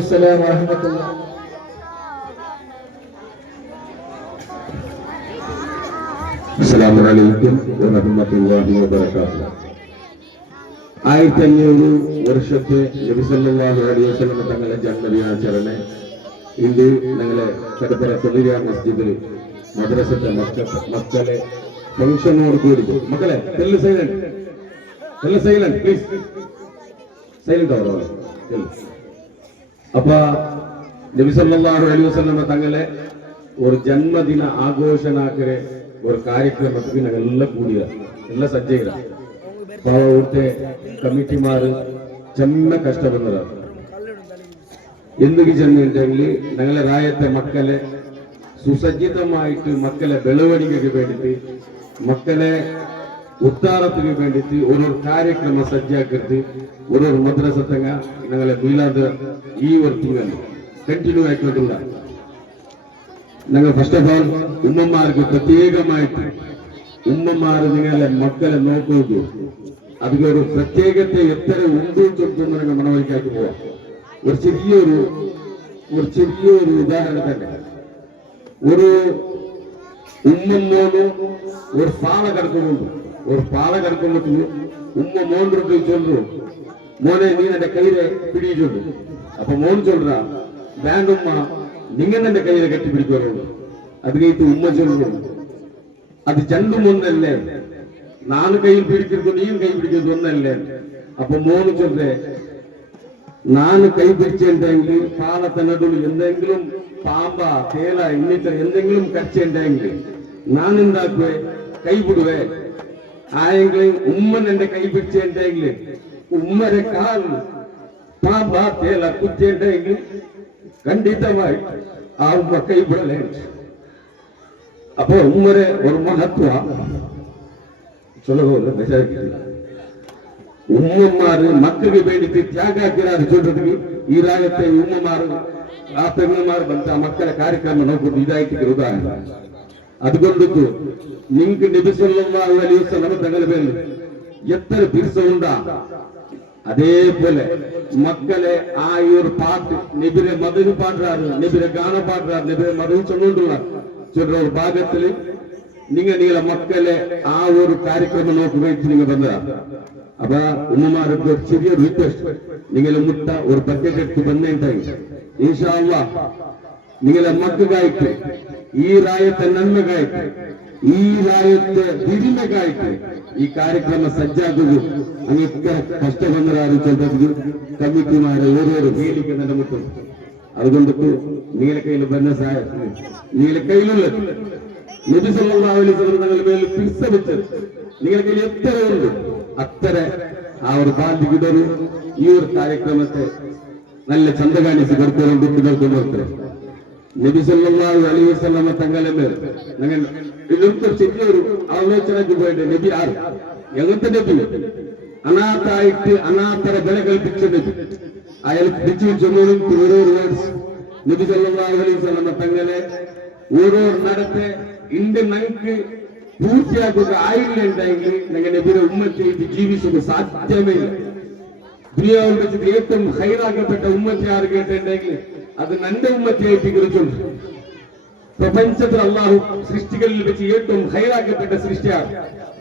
السلام ورحمة الله. السلام عليكم ورحمة الله وبركاته. 1500 വർഷത്തെ നബി സല്ലല്ലാഹു അലൈഹി വസല്ലം തങ്ങളുടെ ജന്മദിനാചരണ ഇന്ന് ഞങ്ങളെ കടപ്പുറ സുനിയ മസ്ജിദിൽ മദ്രസത്തെ മക്കളെ ഫംഗ്ഷനോട് കൂടി മക്കളെ സൈലന്റ് പ്ലീസ് സൈലന്റ് ആവോ அப்ப நபி ஸல்லல்லாஹு அலைஹி வஸல்லம் தங்களை ஒரு ஜன்மதின ஆഘോഷനാക്കരെ ஒரு ಕಾರ್ಯಕ್ರಮಕ್ಕೆ ನಾವೆಲ್ಲ ಕೂಡಿಯ ಎಲ್ಲ ಸಜ್ಜೆಗಿರ ಪಾವಊಟೆ ಕಮಿಟಿಮಾರು ಚೆನ್ನ ಕಷ್ಟ ಬಂದರ എന്തൊക്കെ ചെന്നിട്ടുണ്ടെങ്കിൽ ഞങ്ങളെ രായത്തെ മക്കളെ സുസജ്ജിതമായിട്ട് മക്കളെ ಬೆಳವಣಿಗೆಗೆ വേണ്ടിയിട്ട് മക്കളെ ഉദ്ധാരത്തിന് വേണ്ടിയിട്ട് ഒരു കാര്യക്രമ സജ്ജാക്കിട്ട് ഒരു മദ്രസത്തങ്ങ ഞങ്ങളെ മീലാദ് ഈ ഒരു തിങ്കൾ കണ്ടിന്യൂ ആയിക്കൊണ്ടുള്ള ഞങ്ങൾ ഫസ്റ്റ് ഓഫ് ഓൾ ഉമ്മമാർക്ക് പ്രത്യേകമായിട്ട് ഉമ്മമാർ നിങ്ങളെ മക്കളെ നോക്കുക അതിലൊരു പ്രത്യേകത്തെ എത്ര ഉണ്ട് ചൊല്ലുന്ന ഞങ്ങൾ മനോഹരിക്കാക്കി പോവാം ഒരു ചെറിയൊരു ഉദാഹരണം തന്നെ ഒരു ഉമ്മോന് ഒരു പാള കിടക്കുമ്പോൾ ഉമ്മ മോൻ്റെ ചൊല്ലു മോനെ നീ എന്റെ കയ്യിലെ പിടിയിട്ടുണ്ട് അപ്പൊ മോൻ ചൊല്ല വേണ്ടുമ്മ നിങ്ങൾ എന്റെ കയ്യിലെ കെട്ടിപ്പിടിക്കുള്ളൂ അത് കഴിഞ്ഞിട്ട് ഉമ്മ ചൊല്ലു അത് രണ്ടും ഒന്നല്ലേ നാല് കയ്യിൽ പിടിക്കുന്നു നീയും കൈ പിടിക്കുന്നത് ഒന്നല്ലേ അപ്പൊ മോന് ചൊല്ലേ ನಾನು ಕೈ പിടിച്ചിട്ടുണ്ടെങ്കിൽ പാളത്തെ നടുവിൽ എന്തെങ്കിലും പാമ്പ തേല എന്നിട്ട് എന്തെങ്കിലും കടിച്ചിട്ടുണ്ടെങ്കിൽ ഞാൻ എന്താക്കുവേ കൈ വിടുവേ ആയെങ്കിലും ഉമ്മൻ എന്റെ കൈ പിടിച്ചിട്ടുണ്ടെങ്കിൽ ഉമ്മരെ കാൽ പാമ്പ തേല കുത്തിയിട്ടുണ്ടെങ്കിൽ ಖಂಡಿತವಾಗಿ ആ ഉമ്മ കൈ വിടലേ അപ്പൊ ഉമ്മരെ ഒരു മഹത്വ ചൊല്ലുക വിചാരിക്കില്ല ഉമ്മമാര് മക്കൾക്ക് വേണ്ടിയിട്ട് ത്യാഗാക്കിരാറ് ചൊല്ലുന്നത് ഈ രാഗത്തെ ഉമ്മമാർ ആ പെങ്ങന്മാർ ബന്ധ മക്കളെ കാര്യക്രമം നോക്കുന്നത് ഇതായിട്ട് ഉദാഹരണം അതുകൊണ്ടിട്ട് നിങ്ങൾക്ക് നബി സല്ലല്ലാഹു അലൈഹി വസല്ലം തങ്ങളുടെ പേരിൽ എത്ര ബിർസമുണ്ടാ അതേപോലെ മക്കളെ ആ ഒരു പാട്ട് നബിരെ മധുര പാടുறாரு നബിരെ ഗാനം പാടുறாரு നബിരെ മധുര ചൊല്ലുകൊണ്ടുള്ള ഒരു ഭാഗത്തില് നിങ്ങളെ മക്കളെ ആ ഒരു കാര്യക്രമം നോക്കുകയും നിങ്ങൾ ബന്ധമാണ് അപ്പൊ ഉമ്മമാർക്ക് ഒരു ചെറിയൊരു റിക്വസ്റ്റ് നിങ്ങളെ മുട്ട ഒരു ബക്കറ്റ് എടുത്ത് ബന്ധമുണ്ടായി ഇൻഷാ അല്ലാഹ് നിങ്ങളെ മക്കൾക്കായിട്ട് ഈ രായത്തെ നന്മകായിട്ട് ഈ രായത്തെ വിരിമകായിട്ട് ഈ കാര്യക്രമം സജ്ജാക്കുക അങ്ങ് കഷ്ട ಬಂದರಾರು ചൊല്ലുന്നത് കമ്മിറ്റിമാരെ ഓരോരോ വേദിക്കുന്നുണ്ട് മുട്ടും അതുകൊണ്ടിട്ട് നിങ്ങളെ കയ്യിൽ ബന്ധ സഹായം നിങ്ങളെ കയ്യിലുള്ളത് നബി സല്ലല്ലാഹു അലൈഹി വസല്ലം തങ്ങളുടെ മേൽ പിടിച്ചു നിങ്ങളുടെ കയ്യിൽ എത്ര ഉണ്ട് അത്ര ആ ഒരു ബാധ്യതയൊരു ഈ ഒരു കാര്യക്രമത്തെ നല്ല ചന്ത കാണിച്ച് കൊടുത്തോളം കുട്ടികൾക്ക് നബി സല്ലല്ലാഹു അലൈഹി വസല്ലം തങ്ങളുടെ മേൽ ഞങ്ങൾ ഇതൊക്കെ ചെറിയൊരു ആലോചനയ്ക്ക് പോയിട്ട് നബി ആര് എങ്ങനത്തെ നബി അനാഥായിട്ട് അനാഥരെ വില കൽപ്പിച്ചത് അയാൾ പിടിച്ചു ചൊല്ലും ഓരോ വേർഡ്സ് നബി സല്ലല്ലാഹു അലൈഹി വസല്ലം തങ്ങളെ ഓരോ നടത്തെ ഇണ്ട് ഞങ്ങൾക്ക് പൂർത്തിയാക്കുക ആയില്ലെങ്കിൽ ഞങ്ങൾ നബിയുടെ ഉമ്മത്തെ ജീവിക്കുക സാധ്യമേ ഇല്ല. ദുനിയാവിൽ വെച്ചിട്ട് ഏറ്റവും ഹൈറാക്കപ്പെട്ട ഉമ്മത്തെ ആര് കേട്ടിട്ടുണ്ടെങ്കിൽ അത് നന്റെ ഉമ്മത്തിയായിട്ട് കുറിച്ചുണ്ട്. പ്രപഞ്ചത്തിൽ അള്ളാഹു സൃഷ്ടികളിൽ വെച്ച് ഏറ്റവും ഹൈറാക്കപ്പെട്ട സൃഷ്ടിയാണ്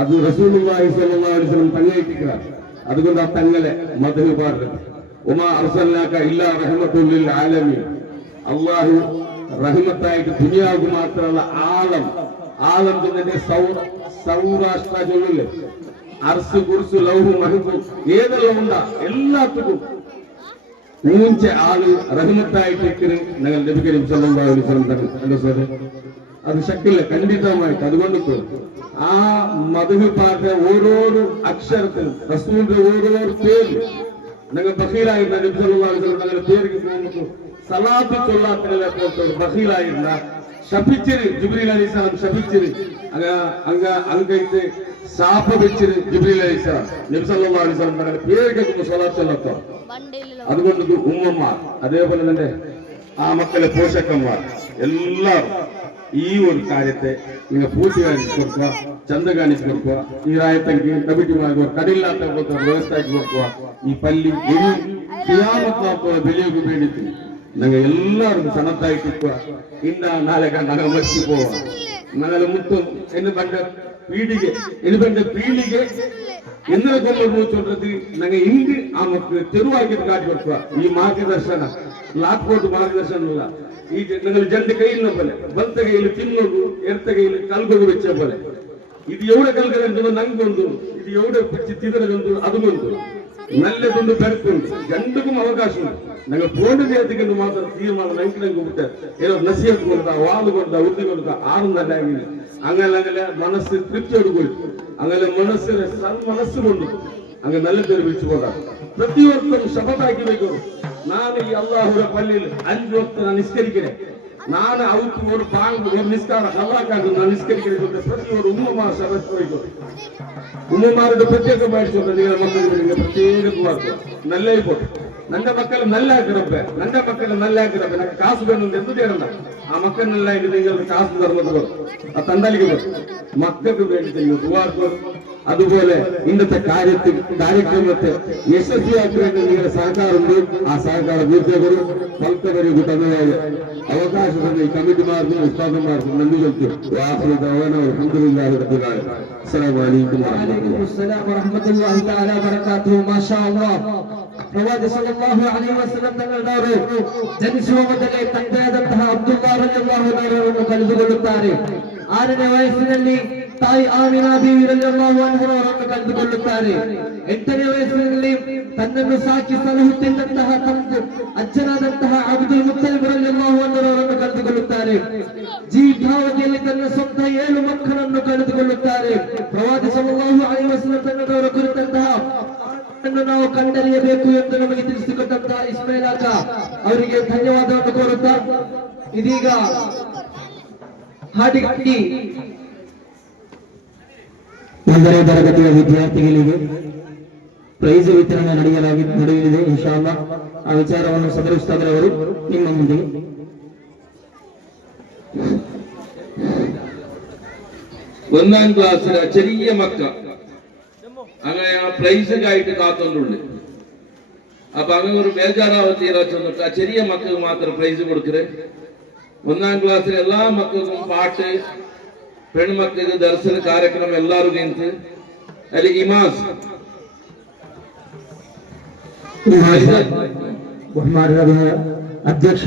അത് റസൂലുള്ളാഹി സ്വല്ലല്ലാഹു അലൈഹി വസല്ലം തങ്ങളായിട്ടിരിക്കുകയാണ്. അതുകൊണ്ട് ആ തങ്ങളെ മദ്ഹ് പാടുന്നത് ഉമാ അർസൽനാക ഇല്ലാ റഹ്മത്തുൽ ലിൽ ആലമീൻ. അള്ളാഹു റഹ്മത്തായിട്ട് ദുനിയാവ് മാത്രമുള്ള ആലം തന്നെ സൗരാഷ്ട്ര ചൊല്ലില്ലേ അർസ് കുർസു ലൗഹു മഹ്ഫൂസ് ഏതെല്ലാം ഉണ്ടാ എല്ലാത്തിനും ഊഞ്ച ആള് റഹ്മത്തായിട്ട് ഞങ്ങൾ നബി കരീം സല്ലല്ലാഹു അലൈഹി വസല്ലം തങ്ങൾ അത് ശക്തിയില്ല ഖണ്ഡിതമായിട്ട്. അതുകൊണ്ട് ആ മദ്ഹ് പാട്ട ഓരോരോ അക്ഷരത്തിലും റസൂലിന്റെ ഓരോരോ പേര് ഞങ്ങൾ ബഖീലായിരുന്ന നബി സല്ലല്ലാഹു അലൈഹി വസല്ലം തങ്ങളുടെ പേർക്ക് പോകുമ്പോൾ സലാത്ത് ചൊല്ലാത്തിലെ ബഖീലായിരുന്ന ശപിച്ചിര് ജിബ്രീൽ അലൈഹിസ്സലാം ശപിച്ചിര് അങ്ങ് ശാപ വെച്ചിര് ജിബ്രീൽ അലൈഹിസ്സലാം നബി സല്ലല്ലാഹു അലൈഹി വസല്ലം തങ്ങളുടെ പേർക്ക് സ്വലാത്ത് ചൊല്ലത്തോ. അതുകൊണ്ട് ഉമ്മമാർ അതേപോലെ തന്നെ ആ മക്കളെ പോഷകന്മാർ എല്ലാവരും ഈ ഒരു കാര്യത്തെ നിങ്ങൾ പൂർത്തി കാണിച്ചു കൊടുക്കുക, ചന്ത കാണിച്ചു കൊടുക്കുക. ഈ രായത്തേക്ക് കമ്മിറ്റിമാർക്ക് കടയില്ലാത്ത വ്യവസ്ഥയ്ക്ക് കൊടുക്കുക. ഈ പള്ളി വെളിയൊക്കെ വേണ്ടിയിട്ട് ഞങ്ങൾ എല്ലാവരും സന്നദ്ധായിട്ടിരിക്കുക. ഇന്ന നാളെ ഞങ്ങൾ മരിച്ചു പോവാം. ഞങ്ങൾ മുത്തും എന്ന് പണ്ട് പീಳಿಗೆ എന്നൊക്കെ சொல்றது ഞങ്ങൾ ഇന്ന് ആ മക്കൾ തെരുവാക്കിയിട്ട് കാട്ടി കൊടുക്കുക. ഈ മാർഗദർശന ലാക്കോട്ട് മാർഗദർശന ಇಲ್ಲ. ಈ നിങ്ങൾ രണ്ട് കയ്യിൽ പോലെ ಬಲತ കയ്യിൽ ತಿನ್ನೋದು ಎಡತ ಕೈಯಲ್ಲಿ ಕಲ್ಗೊಡು വെച്ച പോലെ ಇದು ಎವಡೆ ಕಲ್ಗರಂದು ನಂಗೊಂದು ಇದು ಎವಡೆ പിടിച്ച് തിതറಗೊಂದು അതുകൊണ്ട് നല്ലതൊന്ന് പെരുത്തുണ്ട്. രണ്ടുക്കും അവകാശമുണ്ട്. ഞങ്ങൾ പോണ്ട് നേരത്തേക്ക് മാത്രം തീരുമാനം ഞങ്ങൾക്ക് വിട്ട് ഏതോ നസീഹത്ത് കൊടുത്താ വാള് കൊടുത്താ ഉറുതി കൊടുത്താ ആറും നല്ലെങ്കിൽ അങ്ങനെ മനസ്സ് തൃപ്തിയോട് പോയി അങ്ങനെ മനസ്സുകൊണ്ട് അങ്ങ് നല്ല പേര് വിളിച്ചു പോകാം. പ്രത്യേകം ശപഥാക്കി വയ്ക്കും. ನಾನು ಈ ಅಲ್ಲಾಹುರ ಪಲ್ಲಿಯಲ್ಲಿ 5 ವಕ್ತ ನಾನು ನಿಸ್ಕರಿக்கிறேன். ನಾನು ಅವತ್ತು ಒಂದು ಬಾಂಗ್ ಒಂದು ನಿಸ್ಕಾರ ಹಲ್ಲಾಕಾಗ ನಾನು ನಿಸ್ಕರಿக்கிறேன். ಪ್ರತಿಯೊಂದು ಉಮ್ಮಮಾರ ಶರತ್ತು ವಹಿക്കും. ഉമ്മമാരുടെ പ്രത്യേകമായിട്ട് നിങ്ങൾ മക്കളുടെ പ്രത്യേകമാക്കുക നല്ല ഇപ്പോൾ നന്റെ മക്കളെ നല്ല ആക്കിറപ്പെ നന്റെ മക്കളെ നല്ല ആക്കിറപ്പെ നമുക്ക് കാശ് വേണമെന്ന് എന്ത് തരണം. ആ മക്കൾ നല്ല ആയിട്ട് നിങ്ങൾക്ക് കാശ് തരുന്നത് പോലെ ആ തണ്ടാലിക്ക് മക്കൾക്ക് വേണ്ടി നിങ്ങൾ ദുആ. അതുപോലെ ഇന്നത്തെ കാര്യക്രമത്തെ യശസ്വിയാക്കി വേണ്ടി നിങ്ങളുടെ സഹകാരമുണ്ട്. ആ സഹകാരം തീർച്ചയായും ഫലത്തവരെ കൂട്ടുന്നതായ അവകാശം ഈ കമ്മിറ്റിമാർക്കും ഉസ്താദന്മാർക്കും നന്ദി കൽപ്പിക്കും. അൽഹംദുലില്ലാഹി റബ്ബിൽ ആലമീൻ. അസ്സലാമു അലൈക്കും വറഹ്മത്തുള്ളാഹി തആല വബറകാതുഹു. മാഷാ അല്ലാഹ്. പ്രവാചക സല്ലല്ലാഹു അലൈഹി വസല്ലം തങ്ങളുടെ ജനിಸುವುದಕ್ಕೆ ತಂದೆಯಾದಂತಹ ಅಬ್ದುಲ್ಲಾ ರಲಿಯಲ್ಲಾಹು ಅನ್ಹು ಕಳೆದುಕೊಳ್ಳುತ್ತಾರೆ. 6ನೇ ವಯಸ್ಸಿನಲ್ಲಿ ತಾಯಿ ಆಮಿನಾ ಬೀವಿ ರಲಿಯಲ್ಲಾಹು ಅನ್ಹರನ್ನು ಕಳೆದುಕೊಳ್ಳುತ್ತಾರೆ. 8ನೇ ವಯಸ್ಸಿನಲ್ಲಿ ತನ್ನನ್ನು ಸಾಕಿ ಸಲಹುತ್ತಿದ್ದಂತಹ ಅಜ್ಜನಾದಂತಹ ಅಬ್ದುಲ್ ಮುತ್ತಲಿಬ್ ರಲಿಯಲ್ಲಾಹು ಅನ್ಹರನ್ನು ಕಳೆದುಕೊಳ್ಳುತ್ತಾರೆ. ಜೀವಿತಾವಧಿಯಲ್ಲಿ ತನ್ನ ಸ್ವಂತ 7 ಮಕ್ಕಳನ್ನು ಕಳೆದುಕೊಳ್ಳುತ್ತಾರೆ. ಪ್ರವಾದಿ ಸಲ್ಲಲ್ಲಾಹು ಅಲೈಹಿ ವಸಲ್ಲಂ ತನ್ನವರ ಕುರಿತಂತಹ ನಾವು ಕಂಡರಿಯಬೇಕು ಎಂದು ನಮಗೆ ತಿಳಿಸಿಕೊಟ್ಟಂತಹ ಇಸ್ಮಾಯಿಲ್ ಅಕ್ಕ ಅವರಿಗೆ ಧನ್ಯವಾದವನ್ನು ಕೋರುತ್ತಾ ಇದೀಗ ಹಾಡಿಗಟ್ಟಿ 1ನೇ ತರಗತಿಯ ವಿದ್ಯಾರ್ಥಿಗಳಿಗೆ ಪ್ರೈಸ್ ವಿತರಣೆ ನಡೆಯಲಿದೆ. ಇನ್ಶಾ ಅಲ್ಲಾಹ್ ಆ ವಿಚಾರವನ್ನು ಸದರ ಉಸ್ತಾದರವರು ನಿಮ್ಮ ಮುಂದೆ. ഒന്നാം ക്ലാസ്സിലെ ചെറിയ മക്കൾ അങ്ങനെ ആ പ്രൈസൊക്കെ കാത്തോണ്ടുണ്ട്. അപ്പൊ അങ്ങനെ ഒരു ബേജാറാവ് തീരാ ചെന്നിട്ട് ആ ചെറിയ മക്കൾക്ക് മാത്രം പ്രൈസ് കൊടുക്കരുത്. 1ാം ക്ലാസ്സിലെ എല്ലാ മക്കൾക്കും പാട്ട്, പെൺമക്കൾക്ക് ദർശന കാര്യക്രമം എല്ലാവരും കഴിഞ്ഞ് അതിൽ ഇമാസ് അധ്യക്ഷ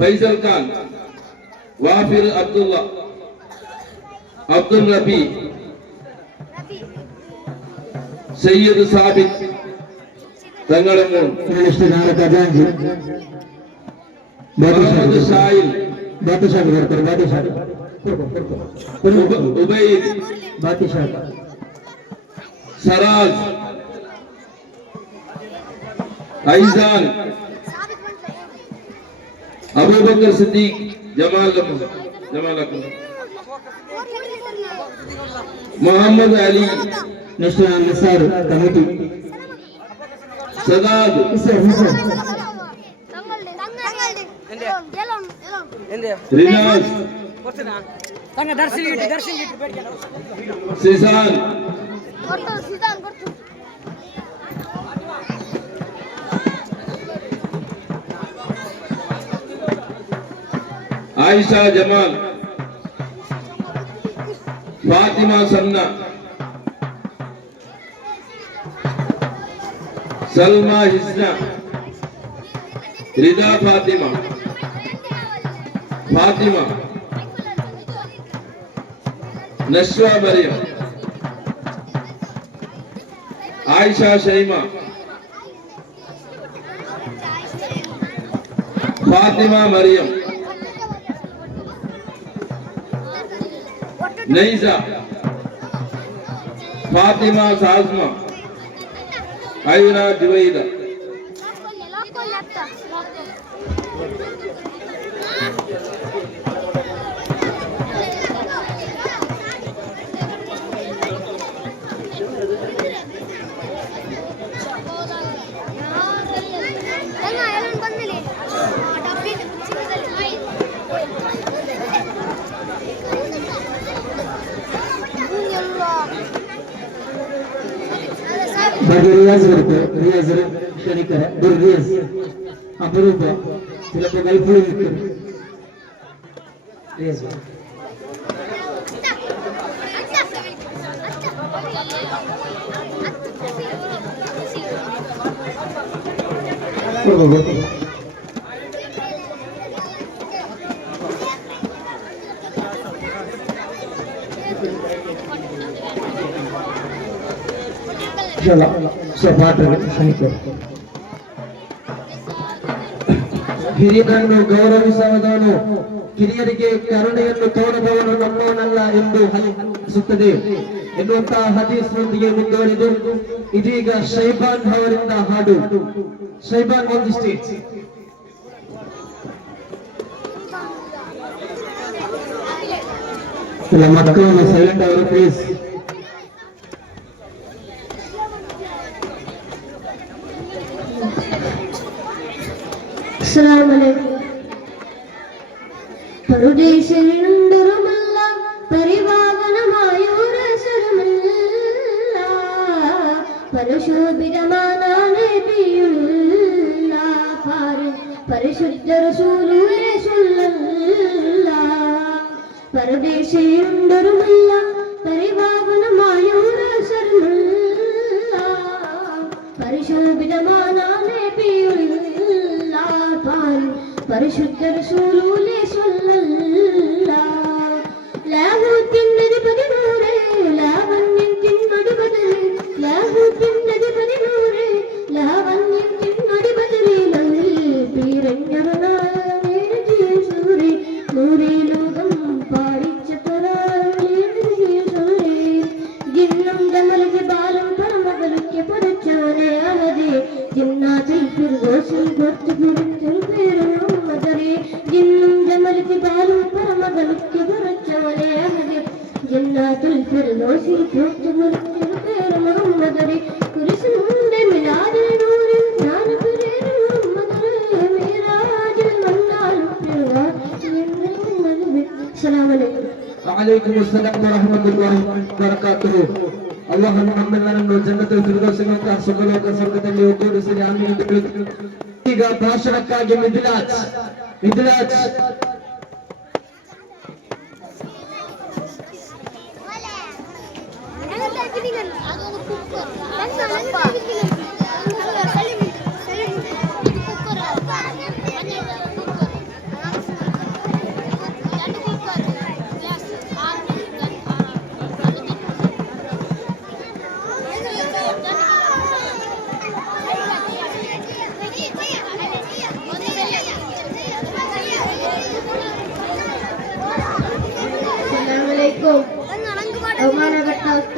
ഫൈസൽ ഖാൻ, വാഫിർ അബ്ദുള്ള, അബ്ദുൽ റബി, സയ്യിദ് സാബിത്ത് തങ്ങളുടെ മോൻ Muhammad Shayil, Ubaid, Saraj, Aisan, Abubakar Siddique, Jamal Muhammad Ali national Nisar committee Sadad Rinas Sisan Ayisha Jamal Fathima Sanna Salma Hisna Rida Fathima Fathima Nashwa Mariyam Ayisha Shaima Fathima Mariyam Naisa Fathima Sasma Aina Juvaida Riyas കൊടുത്ത് റിയാസ് ക്ഷണിക്കര റിയാസ് അപരൂപ ചിലപ്പോ ഗൾഫിൽ നിൽക്കും റിയാസ് ಹಿರಿಯರನ್ನು ಗೌರವಿಸುವುದನ್ನು ಕಿರಿಯರಿಗೆ ಕರುಣೆಯನ್ನು ತೋರುವವನು ನಮ್ಮವನಲ್ಲ ಎಂದು ಹಲಿಸುತ್ತದೆ ಎನ್ನುವಂತಹ ಹದೀಸ್ನೊಂದಿಗೆ ಮುಂದುವರಿದು ಇದೀಗ ಶೈಬಾನ್ ಅವರಿಂದ ಹಾಡು ಶೈಬಾನ್ ಆನ್ ದಿ ಸ್ಟೇಜ್ ಮಕ್ಕಳನ್ನು ಸೈಲೆಂಟ್ ಅವರು ಪ್ಲೀಸ್ പരദേശിനുണ്ടൊരുമല്ല പരിപാവനമായൊരസരമല്ല പരിശോഭിതമാനാണ് പരിശുദ്ധ റസൂലുള്ളാഹി പരദേശിയുണ്ടൊരുമല്ല പരിപാവനമായൊരസരമല്ല പരിശോഭിതമാനാണ് പരിശുദ്ധ റസൂലുള്ളാഹി സ്വല്ലല്ലാഹു ലാഹുത്തിന്നതി പതിനൂറ് ലാവണ്യത്തിനൊടി ബദൽ ലാഹുത്തിന്നതി പതിനൂറ് ലാവണ്യത്തിനൊടി ബദൽ പീരഞ്ഞറുനായ സൂരി നൂറി ലോകം പാടിച്ച സൂരി ജിന്നും ദമലക്ക് ബാലം പരമകലുക്ക് പടച്ചവനെ അവധി ജിന്നാത്തിൽ ഫിർദൗസിൽ ഗോത്ത് ഗുരുത്തിൽ പേരും ജിന്നും ജമലക്ക് ബാലും പരമകലുക്ക് പടച്ചവനെ അവധി ജിന്നാത്തിൽ ഫിർദൗസിൽ ഗോത്ത് ഗുരുത്തിൽ പേരും മുഹമ്മദരി കുരിശിന്റെ മിലാദിൽ നൂറിൽ ഞാൻ പേരും മുഹമ്മദരി മിറാജിൽ മന്നാലും അസ്സലാമു അലൈക്കും വഅലൈക്കും അസ്സലാം വറഹ്മത്തുള്ളാഹി വബറകാതുഹു അല്ലാഹു നമ്മെല്ലാവരും ജന്നത്തുൽ ഫിർദൗസിലേക്ക് സുഖലോക സ്വർഗ്ഗದಲ್ಲಿ ಒಗ್ಗೂಡಿಸಲಿ ಆಮೀನ್ ಎಂದು ಈಗ ಭಾಷಣಕ್ಕಾಗಿ ಮಿದ್ಲಾಜ್ Assalamualaikum.